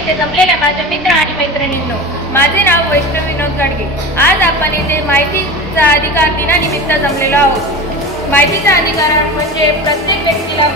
येथे जमलेल्या माझे मित्र आणि मैत्रिणींनो, माझे नाव वैष्णव विनोद गाडगे। आज आपण येथे माहितीचा अधिकार दिनानिमित्त जमलेलो आहोत। माहितीचा अधिकार म्हणजे प्रत्येक व्यक्तीला